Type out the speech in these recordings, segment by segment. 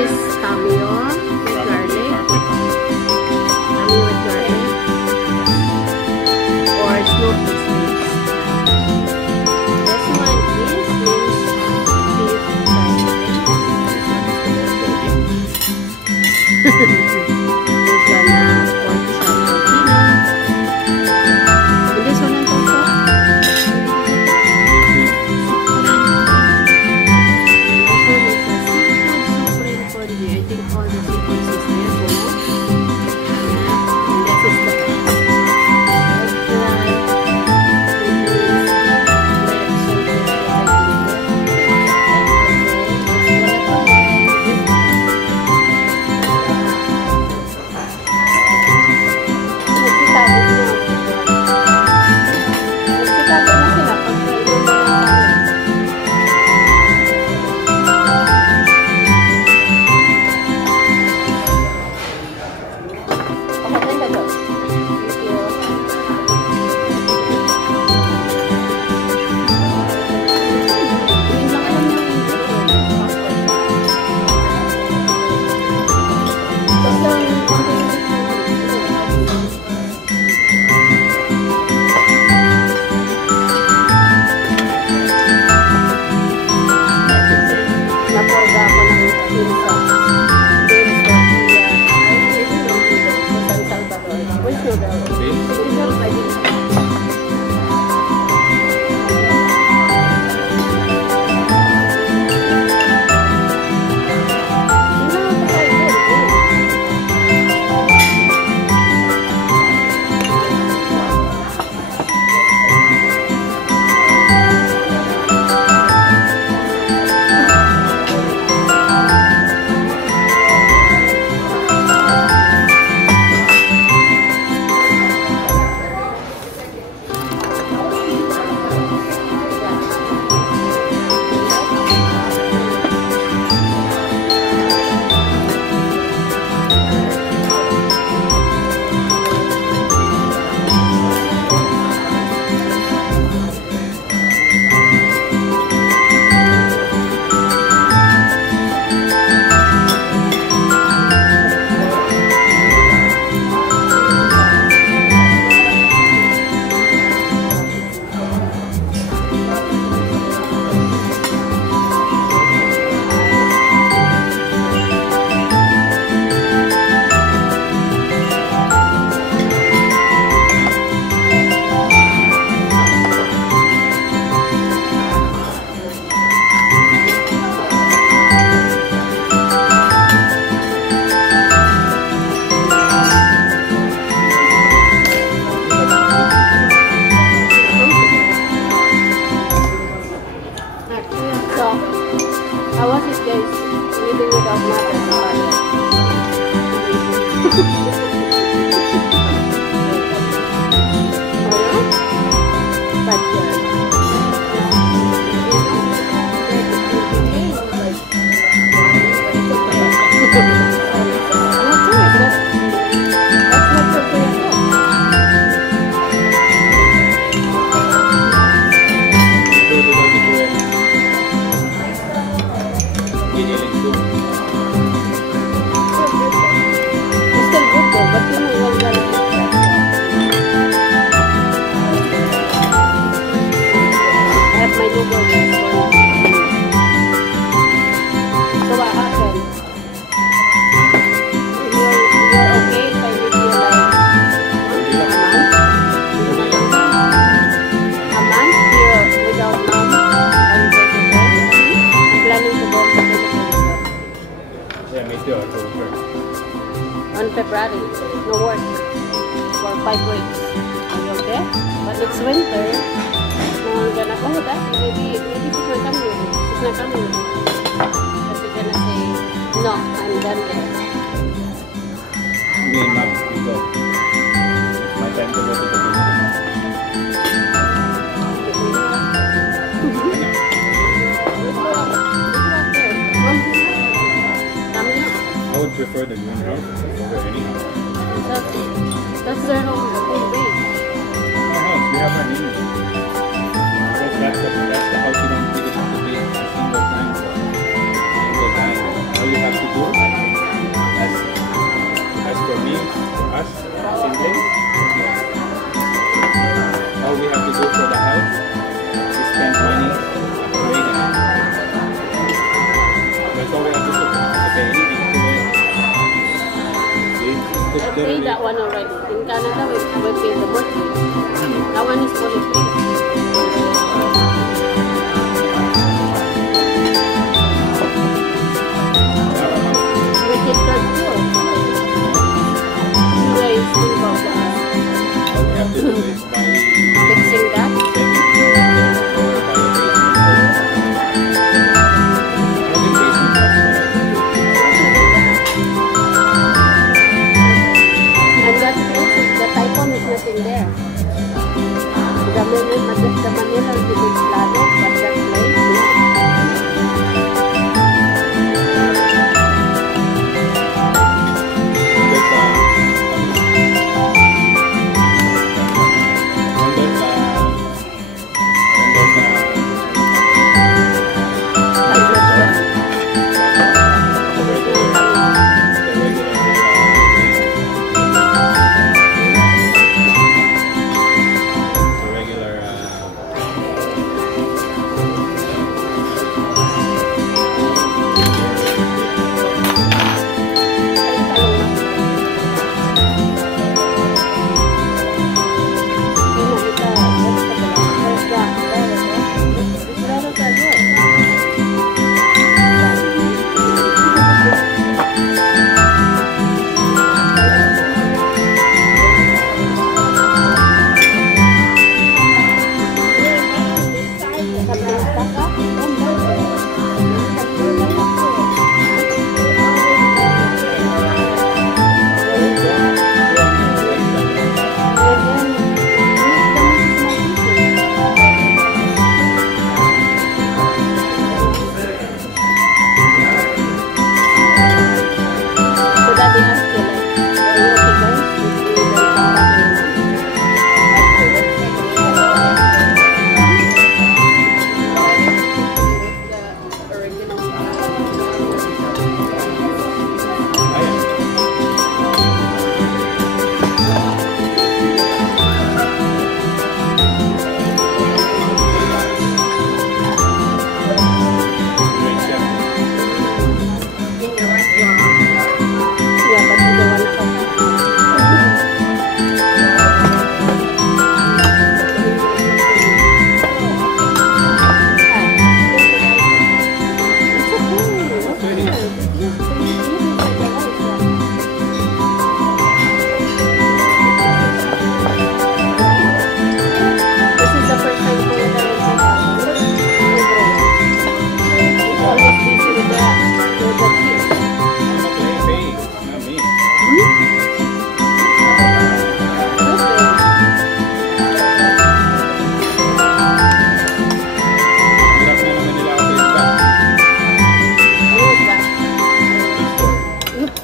is tamio with garlic. Tamio with garlic. Or smoked steaks. This one is minced beef fried rice. On February, no work for 5 weeks. Are you okay? But it's winter. No, we're gonna, oh, that, maybe she's not coming. She's not coming. But we're gonna say, no, I'm done there. Me and Mom, we go. It's my time to go to the I would prefer the green house over any house. That's their home base. My house, we have an image. Because that's the house you don't think it has to be a single time. Single time. All you have to do that one already. In Canada, we pay the mortgage. That one is fully free. With the third floor. You guys think about that? We have to do it by Fixing that? second floor or by a basement. I don't think basement has And that place, the typhoon is nothing there. The Manila is the big flooded, but that place, no.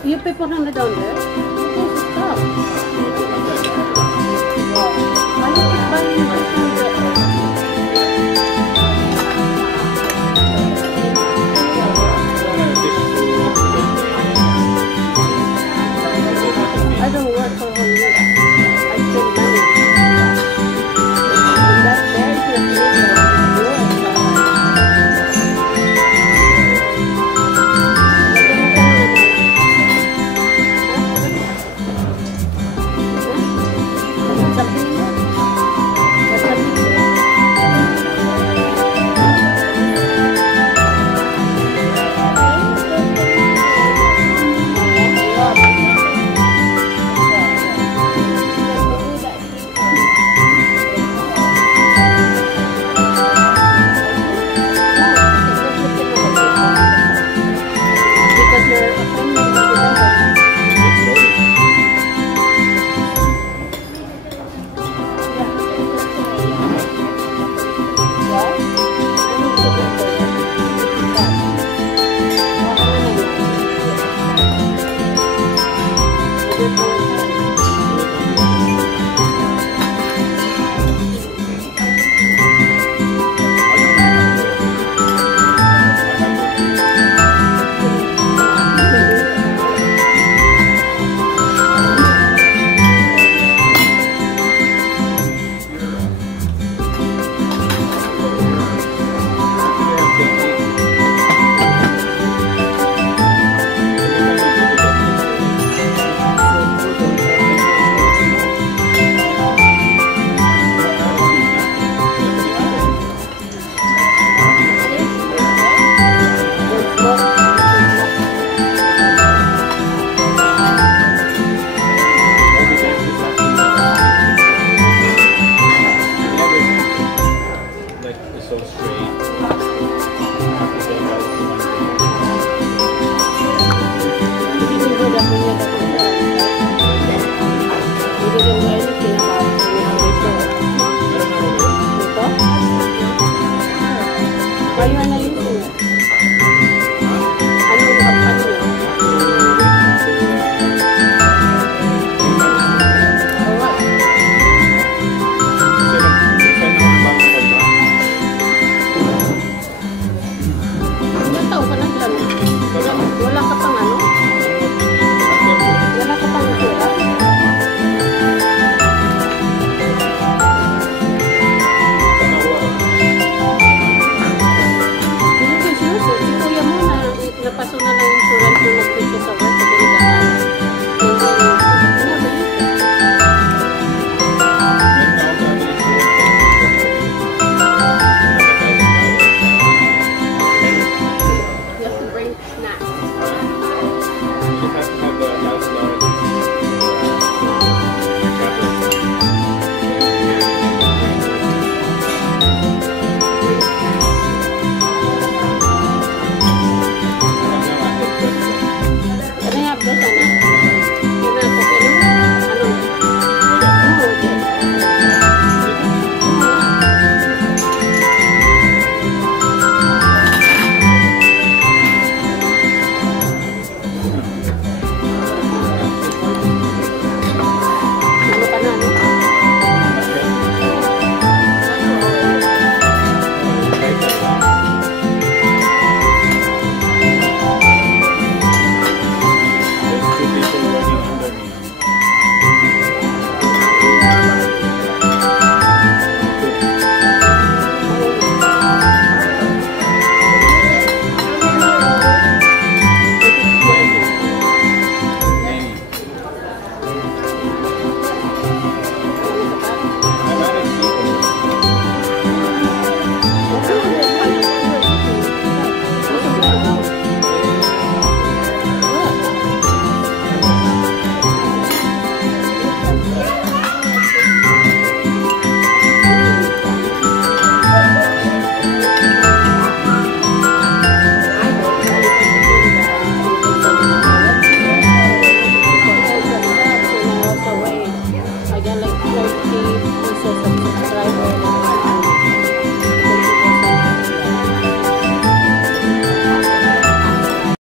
You pay $400 down there? Stop. Why you keep buying I don't work for 1 week. I spend money. And that there is not legal. sana.